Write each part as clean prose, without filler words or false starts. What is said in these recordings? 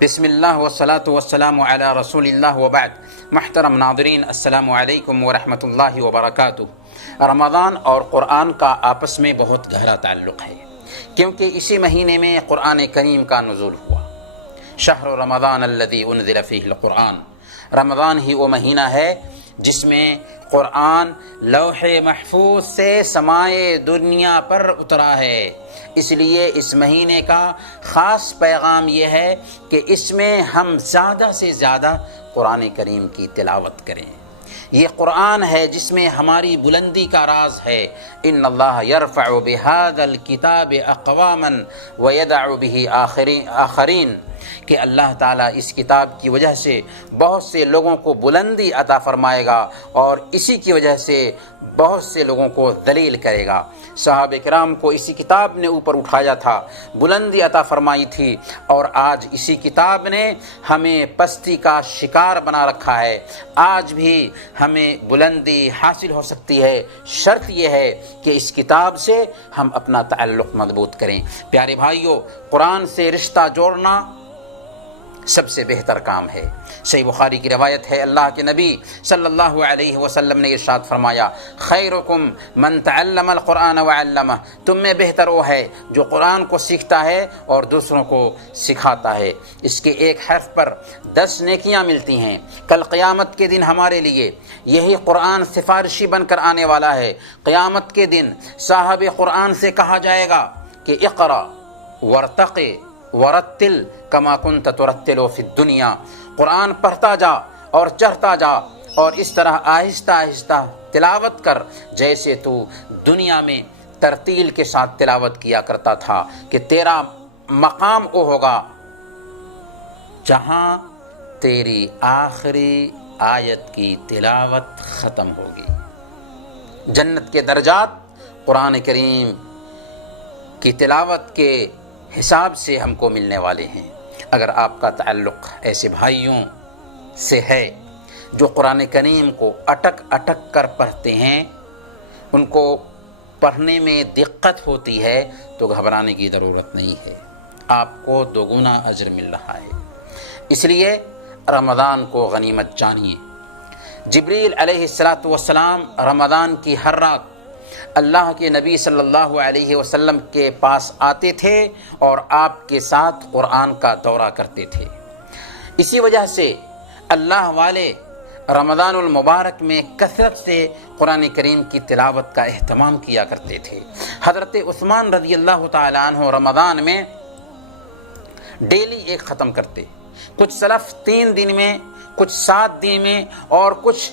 بسم اللہ والصلاة والسلام علی رسول اللہ وبعد۔ محترم ناظرین، السلام علیکم ورحمۃ اللہ وبرکاتہ۔ رمضان اور قرآن کا آپس میں بہت گہرا تعلق ہے، کیونکہ اسی مہینے میں قرآن کریم کا نزول ہوا۔ شہر رمضان الذی انزل فیہ القرآن، رمضان ہی وہ مہینہ ہے جس میں قرآن لوح محفوظ سے سمائے دنیا پر اترا ہے۔ اس لیے اس مہینے کا خاص پیغام یہ ہے کہ اس میں ہم زیادہ سے زیادہ قرآن کریم کی تلاوت کریں۔ یہ قرآن ہے جس میں ہماری بلندی کا راز ہے۔ ان اللہ یرفع بہذا الکتاب اقواما ویدع بہ آخرین، کہ اللہ تعالیٰ اس کتاب کی وجہ سے بہت سے لوگوں کو بلندی عطا فرمائے گا اور اسی کی وجہ سے بہت سے لوگوں کو ذلیل کرے گا۔ صحابہ کرام کو اسی کتاب نے اوپر اٹھایا تھا، بلندی عطا فرمائی تھی، اور آج اسی کتاب نے ہمیں پستی کا شکار بنا رکھا ہے۔ آج بھی ہمیں بلندی حاصل ہو سکتی ہے، شرط یہ ہے کہ اس کتاب سے ہم اپنا تعلق مضبوط کریں۔ پیارے بھائیوں، قرآن سے رشتہ جوڑنا سب سے بہتر کام ہے۔ صحیح بخاری کی روایت ہے، اللہ کے نبی صلی اللہ علیہ وسلم نے ارشاد فرمایا، خیرکم من تعلم القرآن وعلمہ، تم میں بہتر وہ ہے جو قرآن کو سیکھتا ہے اور دوسروں کو سکھاتا ہے۔ اس کے ایک حرف پر 10 نیکیاں ملتی ہیں۔ کل قیامت کے دن ہمارے لیے یہی قرآن سفارشی بن کر آنے والا ہے۔ قیامت کے دن صاحب قرآن سے کہا جائے گا کہ اقرأ وارتقِ ورتل کما کنت ترتل فی الدنیا، قرآن پڑھتا جا اور چڑھتا جا اور اس طرح آہستہ آہستہ تلاوت کر جیسے تو دنیا میں ترتیل کے ساتھ تلاوت کیا کرتا تھا، کہ تیرا مقام وہ ہوگا جہاں تیری آخری آیت کی تلاوت ختم ہوگی۔ جنت کے درجات قرآن کریم کی تلاوت کے حساب سے ہم کو ملنے والے ہیں۔ اگر آپ کا تعلق ایسے بھائیوں سے ہے جو قرآن کریم کو اٹک اٹک کر پڑھتے ہیں، ان کو پڑھنے میں دقت ہوتی ہے، تو گھبرانے کی ضرورت نہیں ہے، آپ کو 2 گنا اجر مل رہا ہے۔ اس لیے رمضان کو غنیمت جانیے۔ جبریل علیہ السلام رمضان کی ہر رات اللہ کے نبی صلی اللہ علیہ وسلم کے پاس آتے تھے اور آپ کے ساتھ قرآن کا دورہ کرتے تھے۔ اسی وجہ سے اللہ والے رمضان المبارک میں کثرت سے قرآن کریم کی تلاوت کا اہتمام کیا کرتے تھے۔ حضرت عثمان رضی اللہ تعالیٰ عنہ رمضان میں ڈیلی ایک ختم کرتے، کچھ سلف 3 دن میں، کچھ 7 دن میں اور کچھ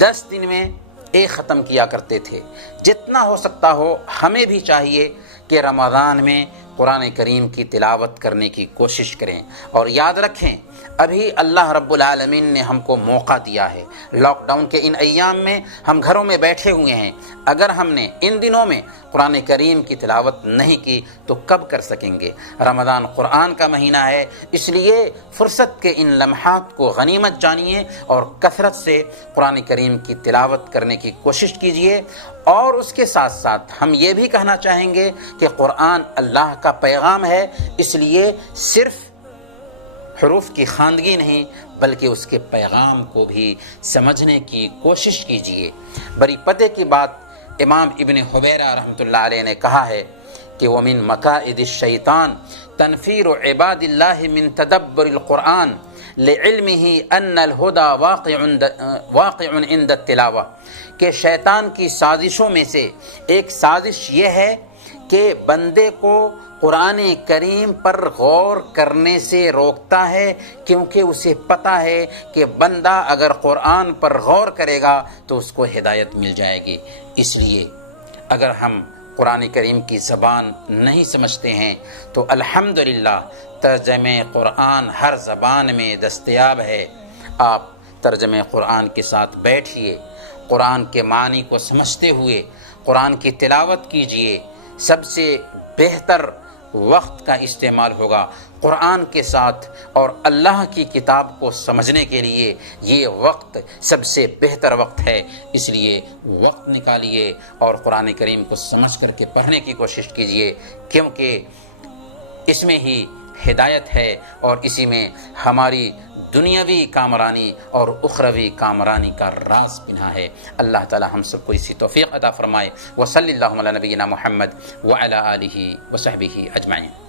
10 دن میں ایک ختم کیا کرتے تھے۔ جتنا ہو سکتا ہو ہمیں بھی چاہیے کہ رمضان میں قرآن کریم کی تلاوت کرنے کی کوشش کریں، اور یاد رکھیں ابھی اللہ رب العالمین نے ہم کو موقع دیا ہے۔ لاک ڈاؤن کے ان ایام میں ہم گھروں میں بیٹھے ہوئے ہیں، اگر ہم نے ان دنوں میں قرآن کریم کی تلاوت نہیں کی تو کب کر سکیں گے؟ رمضان قرآن کا مہینہ ہے، اس لیے فرصت کے ان لمحات کو غنیمت جانیے اور کثرت سے قرآن کریم کی تلاوت کرنے کی کوشش کیجیے۔ اور اس کے ساتھ ساتھ ہم یہ بھی کہنا چاہیں گے کہ قرآن اللہ کا پیغام ہے، اس لیے صرف حروف کی خواندگی نہیں بلکہ اس کے پیغام کو بھی سمجھنے کی کوشش کیجیے۔ بڑی پتے کی بات امام ابن حبیرہ رحمۃ اللہ علیہ نے کہا ہے کہ وَمِن مَكَائِدِ الشَّيْطَانِ تَنْفِيرُ عِبَادِ اللَّهِ مِن تَدَبُّرِ الْقُرْآنِ لِعِلْمِهِ أَنَّ الْهُدَى واقع عند التلاوة، کہ شیطان کی سازشوں میں سے ایک سازش یہ ہے کہ بندے کو قرآن کریم پر غور کرنے سے روکتا ہے، کیونکہ اسے پتہ ہے کہ بندہ اگر قرآن پر غور کرے گا تو اس کو ہدایت مل جائے گی۔ اس لیے اگر ہم قرآن کریم کی زبان نہیں سمجھتے ہیں تو الحمدللہ ترجمہ قرآن ہر زبان میں دستیاب ہے۔ آپ ترجمہ قرآن کے ساتھ بیٹھیے، قرآن کے معنی کو سمجھتے ہوئے قرآن کی تلاوت کیجیے۔ سب سے بہتر وقت کا استعمال ہوگا قرآن کے ساتھ، اور اللہ کی کتاب کو سمجھنے کے لیے یہ وقت سب سے بہتر وقت ہے۔ اس لیے وقت نکالیے اور قرآن کریم کو سمجھ کر کے پڑھنے کی کوشش کیجیے، کیونکہ اس میں ہی ہدایت ہے اور اسی میں ہماری دنیاوی کامرانی اور اخروی کامرانی کا راز پنہا ہے۔ اللہ تعالی ہم سب کو اسی توفیق عطا فرمائے۔ وصلی اللہ علی نبینا محمد وعلی آلہ وصحبہ اجمعین۔